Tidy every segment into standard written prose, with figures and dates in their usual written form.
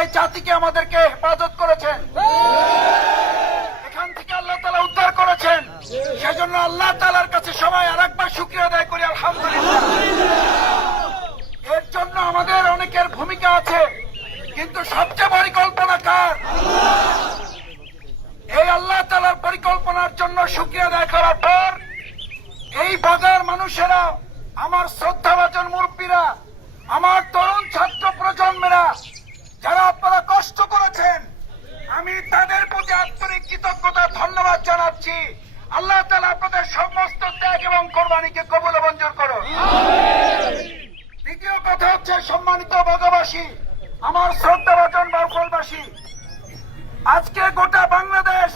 এই জাতিকে আমাদেরকে হেফাজত করেছেন, এখান থেকে আল্লাহ তাআলা উদ্ধার করেছেন। সেজন্য আল্লাহ তাআলার কাছে সবাই আরেকবার শুকরিয়া আদায় করি, আলহামদুলিল্লাহ। এর জন্য আমাদের অনেকের ভূমিকা আছে, কিন্তু সবচেয়ে পরিকল্পনা কার? এই আল্লাহ তাআলার পরিকল্পনার জন্য শুকরিয়া আদায় করার পর এই বাজার মানুষেরা, আমার শ্রদ্ধাভাজন মুরব্বীরা, আমার তরুণ ছাত্র প্রজন্মেরা, যারা আপনারা কষ্ট করেছেন, আমি তাদের প্রতি আন্তরিক কৃতজ্ঞতা ধন্যবাদ জানাচ্ছি। আল্লাহ তাআলা আপনাদের সমস্ত ত্যাগ এবং কোরবানিকে কবুল ও মঞ্জুর করুন। দ্বিতীয় কথা হচ্ছে, সম্মানিত বাগাবাসী, আমার শ্রদ্ধাভাজন বাউফলবাসী, আজকে গোটা বাংলাদেশ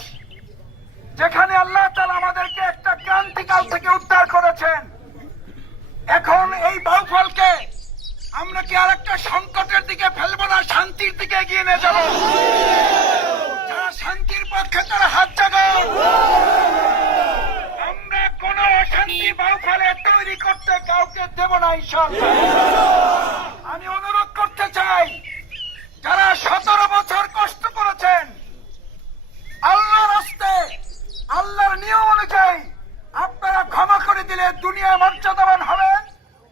যেখানে আল্লাহ তাআলা আমাদেরকে একটা ক্রান্তিকাল থেকে উদ্ধার করেছেন, এখন এই বাউফলকে আমরা কি আরেকটা সংকটের দিকে ফেলবো না, শান্তির দিকে এগিয়ে নিয়ে যাবো? যারা শান্তির পক্ষে তারা হাত জাগাও। আমরা কোন অশান্তি বাউফলে তৈরি করতে কাউকে দেব না, ইনশাআল্লাহ। আমি অনুরোধ করতে চাই, যারা 17 বছর কষ্ট করেছেন আল্লাহর রাস্তায়, আল্লাহর নিয়ম অনুযায়ী, আপনারা ক্ষমা করে দিলে দুনিয়ায় মর্যাদাবান হবেন,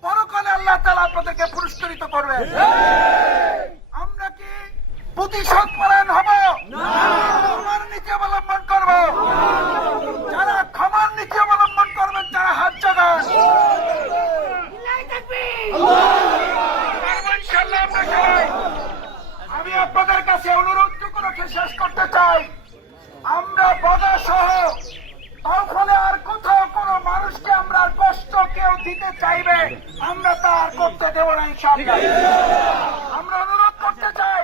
পরকালে আল্লাহ তাআলা আপনাদেরকে পুরস্কৃত করবেন। আমরা কি প্রতিশোধ পরায়ণ হব? ক্ষমার নীতি অবলম্বন করব। যারা ক্ষমার নীতি অবলম্বন করবেন তারা হাত জাগান। আমি আপনাদের কাছে অনুরোধটুকু রেখে শেষ করতে চাই, আমরা বদা সহ বাউফলে আর কোথাও কোনো মানুষকে আমরা আর কষ্ট কেউ দিতে চাইবে, আমরা তা আর করতে দেব না, ইনশাআল্লাহ। আমরা অনুরোধ করতে চাই,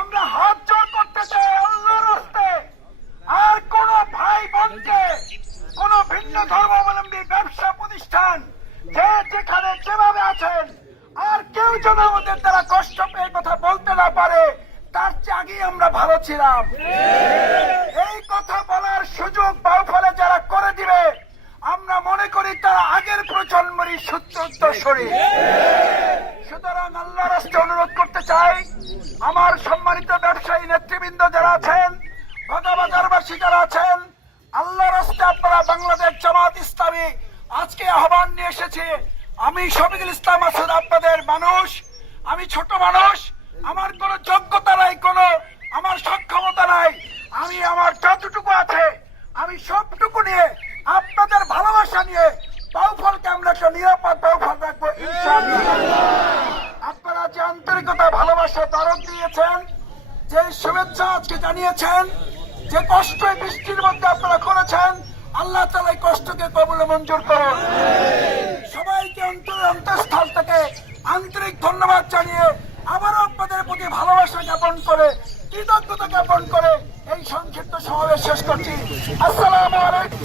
আমরা হাত জোড় করতে চাই আল্লাহর রাস্তায়, আর কোন ভাই বোনকে, কোন ভিন্ন ধর্মাবলম্বী ব্যবসা প্রতিষ্ঠান যে যেখানে যেভাবে আছেন, আর কেউ যেন আমাদের দ্বারা কষ্ট পেয়ে কথা বলতে না পারে, তার চেয়ে আগেই আমরা ভালো ছিলাম। এই কথা বলার সুযোগ বাউফলে যারা করে দিবে, আমরা মনে করি তারা আগের প্রজন্মেরই সূত্রধর। সুতরাং আল্লাহ রাস্তায় অনুরোধ করতে চাই, আমার সম্মানিত ব্যবসায়ী নেতৃবৃন্দ যারা আছেন, বাজারবাসী যারা আছেন, আল্লাহ রাস্তায় আপনারা বাংলাদেশ জামাত ইসলামী আজকে আহ্বান নিয়ে এসেছে। আমি শফিকুল ইসলাম মাসুদ, আপনাদের মানুষ, আমি ছোট মানুষ, আমার কোনো যোগ্যতা নাই, কোনো আমার সক্ষমতা নাই, আমি আমার যতটুকু আছে আমি সবটুকু নিয়ে আপনাদের ভালোবাসা নিয়ে বাউফলকে আমরা একটা নিরাপদ বাউফল রাখবো, ইনশাআল্লাহ। আপনারা যে আন্তরিকতা, ভালোবাসা, দরদ দিয়েছেন, যে শুভেচ্ছা আজকে জানিয়েছেন, যে কষ্ট বৃষ্টির মধ্যে আপনারা করেছেন, আল্লাহ তাআলা এই কষ্টকে কবুল ও মঞ্জুর করুন। সবাইকে অন্তঃস্থল থেকে আন্তরিক ধন্যবাদ জানিয়ে আবারও আপনাদের প্রতি ভালোবাসা জ্ঞাপন করে, কৃতজ্ঞতা জ্ঞাপন করে এই সংক্ষিপ্ত সমাবেশ শেষ করছি। আসসালামু আলাইকুম।